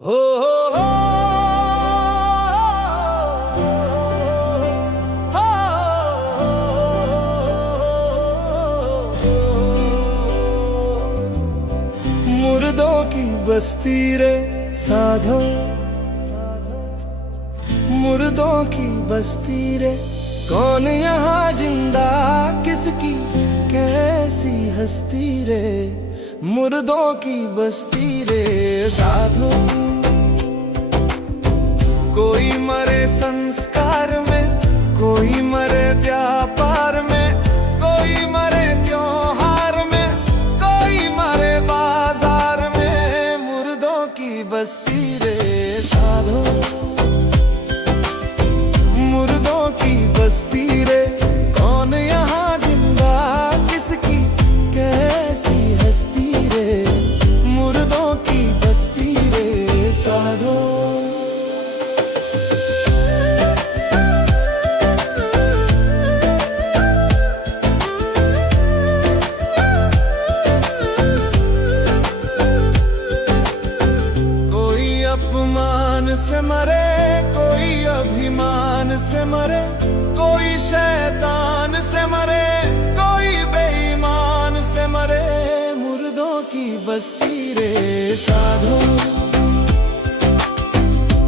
हो हो मुर्दों की बस्ती रे साधो, मुर्दों की बस्ती रे। कौन यहाँ जिंदा, किसकी कैसी हस्ती रे। मुर्दों की बस्ती रे साधो। कोई मरे संस्कार में, कोई मरे व्यापार में, कोई मरे त्योहार में, कोई मरे बाजार में। मुर्दों की बस्ती रे साधो, मुर्दों की बस्ती रे। कौन यहाँ जिंदा, किसकी कैसी हस्ती रे। मुर्दों की बस्ती रे साधो। अपमान से मरे, कोई अभिमान से मरे, कोई शैतान से मरे, कोई बेईमान से मरे। मुर्दों की बस्ती रे साधो,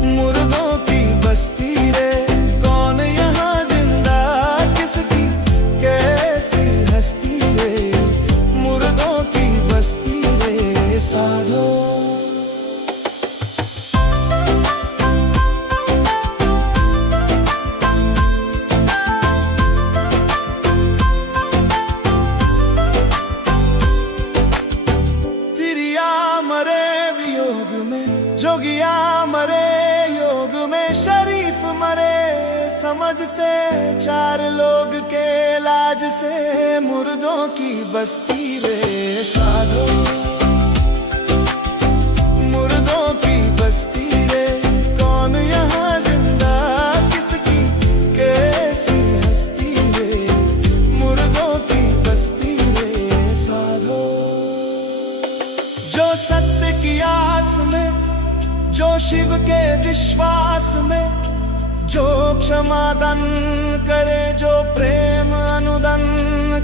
मुर्दों की बस्ती रे। कौन यहाँ जिंदा, किसकी कैसी हस्ती रे। मुर्दों की बस्ती रे साधो। जोगिया मरे योग में, शरीफ मरे समझ से, चार लोग के लाज से। मुर्दों की बस्ती रे साधो, मुर्दों की बस्ती रे। कौन यहाँ जिंदा, किसकी कैसी हस्ती रे। मुर्दों की बस्ती रे साधो। जो सत्य की आस में, जो शिव के विश्वास में, जो क्षमा दान करे, जो प्रेम अनुदान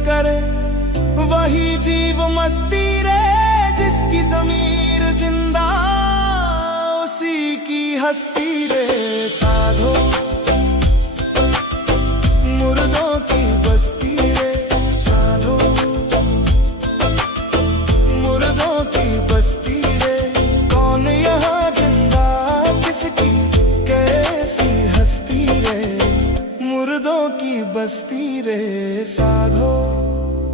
करे। वही जीव मस्ती रे, जिसकी ज़मीर जिंदा, उसी की हस्ती रे साधो। मुर्दों की बस्ती रे साधो, मुर्दों की बस्ती रे। कौन यहाँ किसकी कैसी हस्ती रे। मुर्दों की बस्ती रे साधो।